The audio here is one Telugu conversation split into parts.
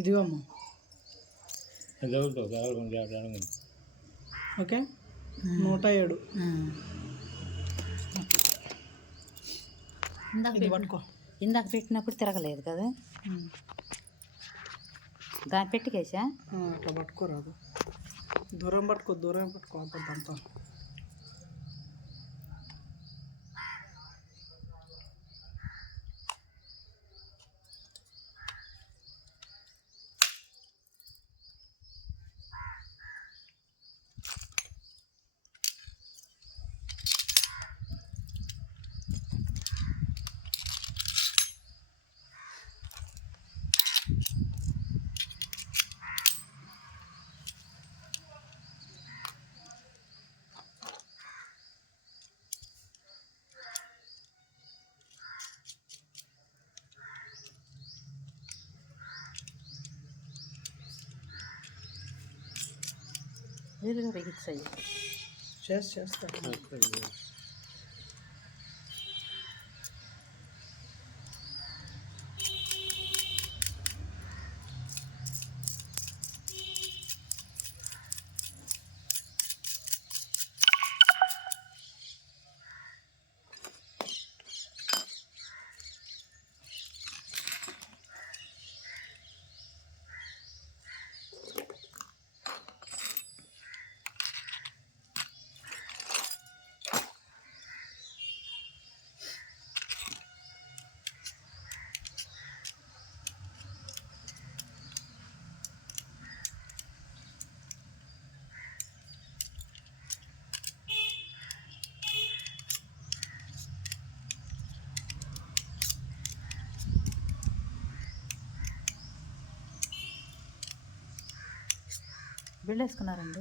ఇదిగో అమ్మ. ఓకే 107. ఇది పట్టుకో. ఇందాక పెట్టినప్పుడు తిరగలేదు కదా, దాన్ని పెట్టికేసా. అట్లా పట్టుకోరాదు, దూరం పట్టుకో అంతా. వీలుగా బిగించాయి. చేస్తా. బిల్డ్ వేసుకున్నారండి.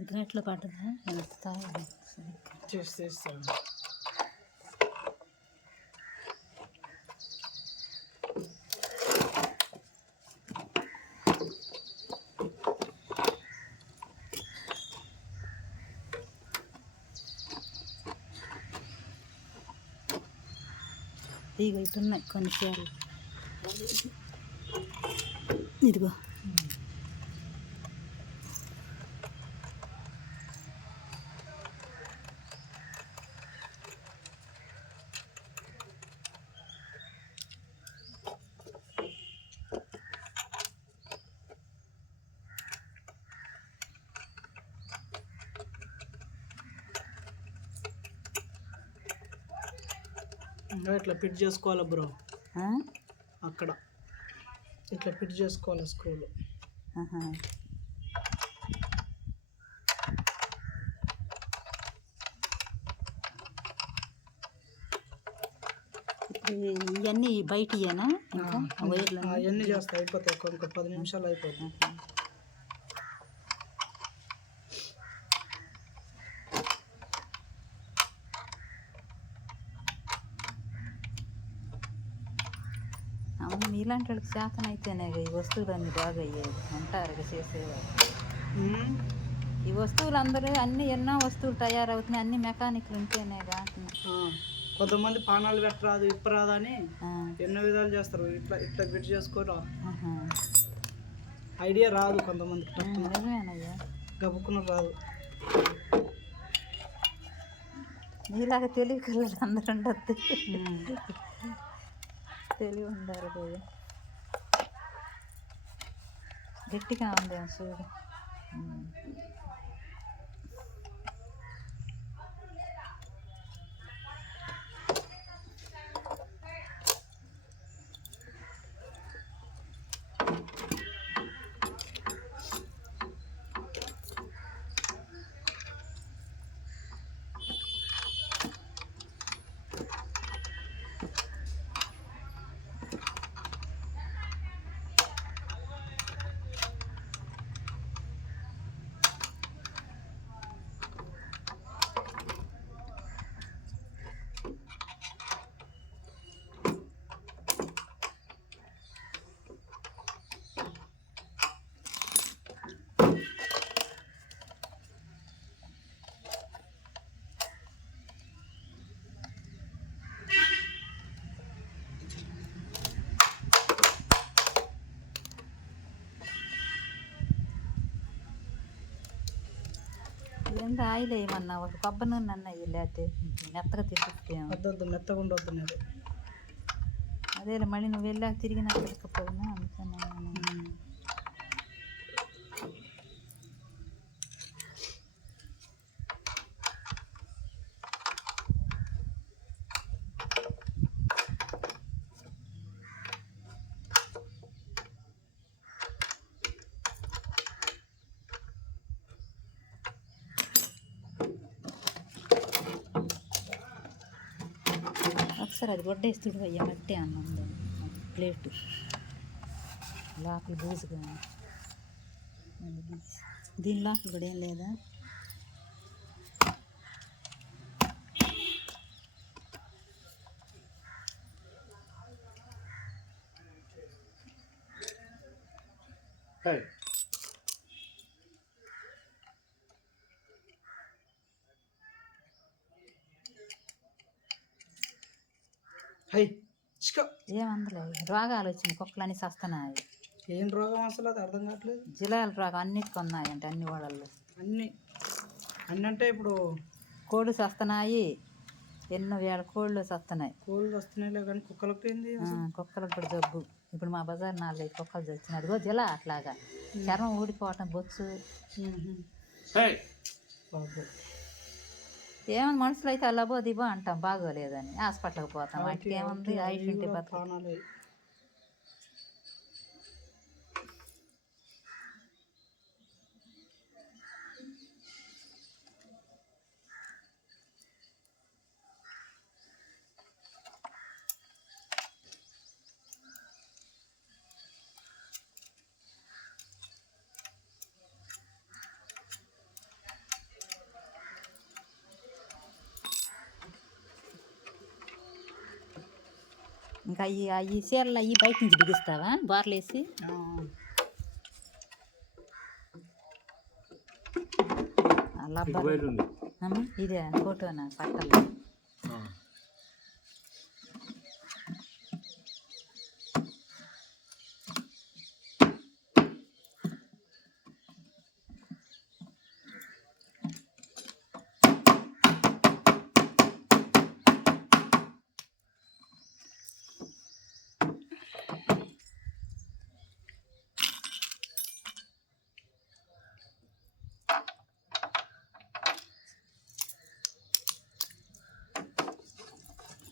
ఇంటర్నెట్లో పడ్డదా ఎంత చేస్తాను. ఇగుతున్నాయి కొన్ని చీరలు. ఇదిగో ఇట్లా ఫిట్ చేసుకోవాలి బ్రో. అక్కడ ఇట్లా ఫిట్ చేసుకోవాలి స్క్రూలు. ఇవన్నీ బయట అవన్నీ చేస్తే అయిపోతాయి, ఇంకో 10 నిమిషాలు అయిపోతాయి. అవును, మీరు నీలాంటి వాళ్ళకి శాతం అయితేనే ఈ వస్తువులన్నీ బాగా అయ్యేది అంటారు చేసేవారు. ఈ వస్తువులు అందరూ అన్ని ఎన్నో వస్తువులు తయారవుతున్నాయి, అన్ని మెకానిక్లు ఉంటేనే అంటున్నా. కొంతమంది పానాలు పెట్టరాదు ఇప్పరాదు అని ఎన్నో విధాలు చేస్తారు. ఇట్లా ఇట్లా బిట్ చేసుకోరా ఐడియా రాదు కొంతమందికి. నిజమేనయ్యా, గబుక్కున రాదు. నీలాగా తెలివి కలదు అందరూ ఉండద్దు, తెలివి ఉండాలి కదా. గట్టిగా ఉంది చూడు. ఏంటి ఆయిల్ వేయమన్నా, ఒక కొబ్బరి నూనె అన్న లేకపోతే మెత్తగా తీసుకుంటాం. వద్దు మెత్తగా ఉండొద్దు. అదే మళ్ళీ నువ్వు వెళ్ళాక తిరిగి నాకు తిరగకపోయినా అందుకని ఒకసారి అది గొడ్డేస్తుడు అయ్యా, మట్టి అన్నం ప్లేటు లోపల బూజుగా. దీని లోపల కూడా ఏం లేదా? ఏమందలే రోగాలు వచ్చినాయి, కుక్కలని సస్తున్నాయి. ఏం రోగం అసలు అది అర్థం కావట్లేదు. జిల్లాల రోగం అన్నిటికి ఉన్నాయంటే అన్ని వాళ్ళల్లో. అన్నీ అంటే ఇప్పుడు కోళ్ళు సస్తున్నాయి, ఎన్నో వేల కోళ్ళు సస్తున్నాయి. కోళ్ళు వస్తున్నాయిలే కానీ కుక్కలకి ఏంది? కుక్కలకు కూడా జబ్బు. ఇప్పుడు మా బజార్ 4-5 కుక్కలు చచ్చినాయి. అదిగో జిలా అట్లాగా చర్మం ఊడిపోవటం, బొచ్చు. ఏమన్నా మనుషులు అయితే అలాబో దిబో అంటాం బాగోలేదని హాస్పిటల్కి పోతాం. వాటికి ఏముంది, ఆయుష్ ఉంటే బతకాలి. ఇంకా ఈ చీరలు అవి బయట నుంచి బిగిస్తావా బార్లు వేసి? ఇదే ఫోటోనా పట్టలు?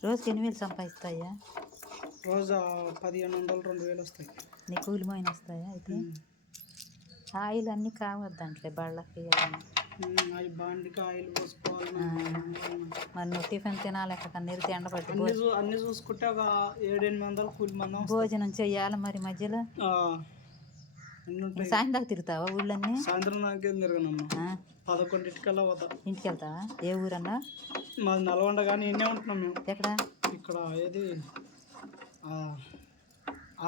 రోజుకి 8,000 సంపాదిస్తాయా? రోజు 1,500 2,000 వస్తాయి. నీ కూలి మోయిన వస్తాయా? అయితే ఆయిల్ అన్నీ కావద్దంట్లే బళ్ళకి. అవి బండికి ఆయిల్ పోసుకోవాలి. మరి నువ్వు టిఫిన్ తినాలి, ఎక్కడ నిరితే ఎండబట్టి అన్నీ చూసుకుంటే ఒక 700-800 కూలి మంది భోజనం చెయ్యాలి. మరి మధ్యలో సాయంత్రం దాకా తిరుగుతావా ఊళ్ళన్నీ? సాయంత్రం నాకేం తిరగనమ్మా. 11:00కల్లా పోతా. ఇంటికి వెళ్తావా? ఏ ఊరన్నా? మాది నల్గొండ, కానీ ఎన్నే ఉంటున్నాం మేము. ఎక్కడ? ఇక్కడ ఏది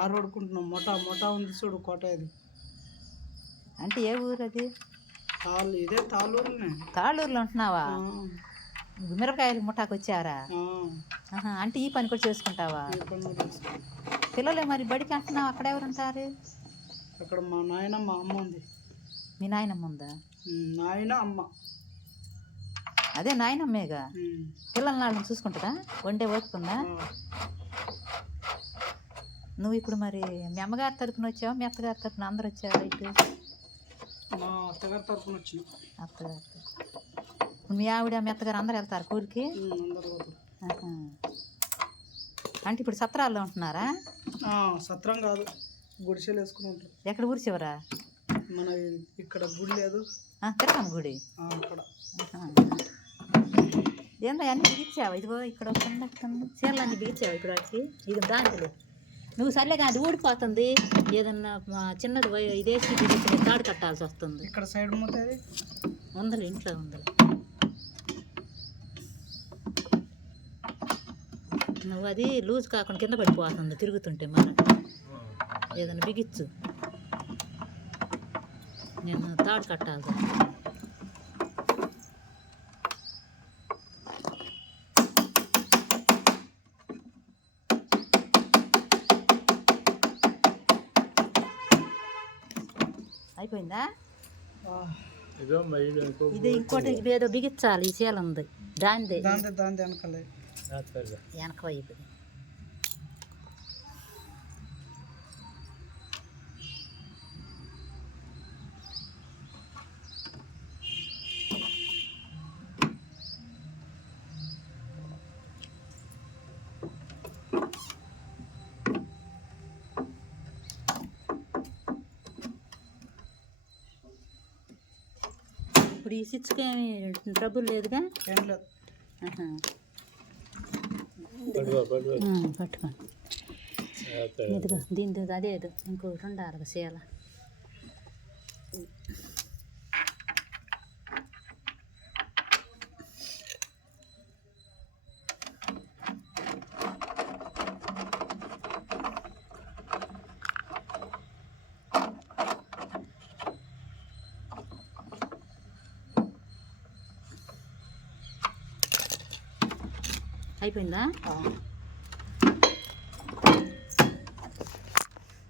ఆరోడుకుంటున్నాం. మొటా ఉంది చూడు కోట ఇది. అంటే ఏ ఊరు అది? ఇదే తాళూరునే. తాళూరులో ఉంటున్నావా? మిరపకాయలు ముఠాకు వచ్చారా? అంటే ఈ పని కూడా చేసుకుంటావా? పిల్లలే మరి బడికి అంటున్నావు, అక్కడ ఎవరు ఉంటారు? అక్కడ మా నాయనమ్మ అమ్మ ఉంది. మీ నాయనమ్మ ఉందా? నాయన అమ్మ. అదే నాయనమ్మేగా. పిల్లల నాళ్ళని చూసుకుంటుందా? వండే ఓపుకుందా? నువ్వు ఇప్పుడు మరి మీ అమ్మగారి తరపున వచ్చావా, మీ అత్తగారి తరపున అందరు వచ్చావా? ఇటు మా అత్తగారి తరపున వచ్చిన. అత్తగారి మీ ఆవిడ మీ అత్తగారు అందరు వెళ్తారు కూలికి? అంటే ఇప్పుడు సత్రాల్లో ఉంటున్నారా? సత్రం కాదు, గుడిసెలు వేసుకుని ఉంటారు. ఎక్కడ ఊరి చివరా? మన ఇక్కడ గుడి లేదు, తిరగమ్మ గుడి. అక్కడ ఏందో అన్నీ బిగించావు. ఇదిగో ఇక్కడ వస్తుంది చీరలు అన్నీ బిగించావు ఇప్పుడు వాటికి. ఇది దాంట్లో నువ్వు సర్లే కానీ అది ఊడిపోతుంది. ఏదన్నా చిన్నది ఇదేసి బిగించి తాడు కట్టాల్సి వస్తుంది. ఇక్కడ సైడ్ మూతది ఉందలే, ఇంట్లో ఉందలే. నువ్వు అది లూజ్ కాకుండా కింద పడిపోతుంది తిరుగుతుంటే. మరి ఏదైనా బిగించు, నేను తాడు కట్టాలి. అయిపోయిందా? ఇది ఇంకోటి ఏదో బిగించాలి. ఈ చీల ఉంది దాందే వెనకలే వెనక వైపు. ఇప్పుడు ఈ స్విచ్కి ఏమి ట్రబుల్ లేదుగా? ఏం లేదు. పట్టుకో ఇదిగో దీని అదే ఇంకోటి ఉండాలి చీల. అయిపోయిందా?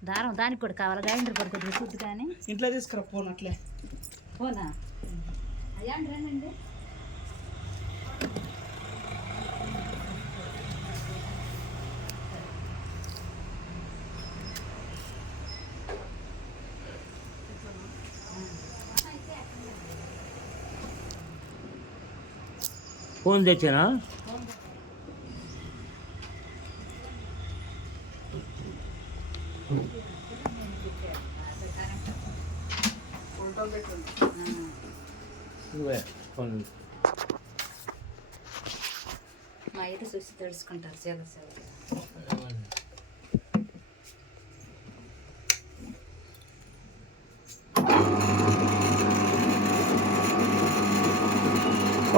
దారం దానికి కూడా కావాలా? గ్రైండర్ పడుతుంది ఫుడ్ కానీ ఇంట్లో తీసుకురా. ఫోన్ అట్లే ఫోనా? అయ్యా రండి. ఫోన్ తెచ్చానా? మా అయితే చూసి తెలుసుకుంటారు చీల.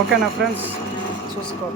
ఓకేనా ఫ్రెండ్స్, చూసుకో.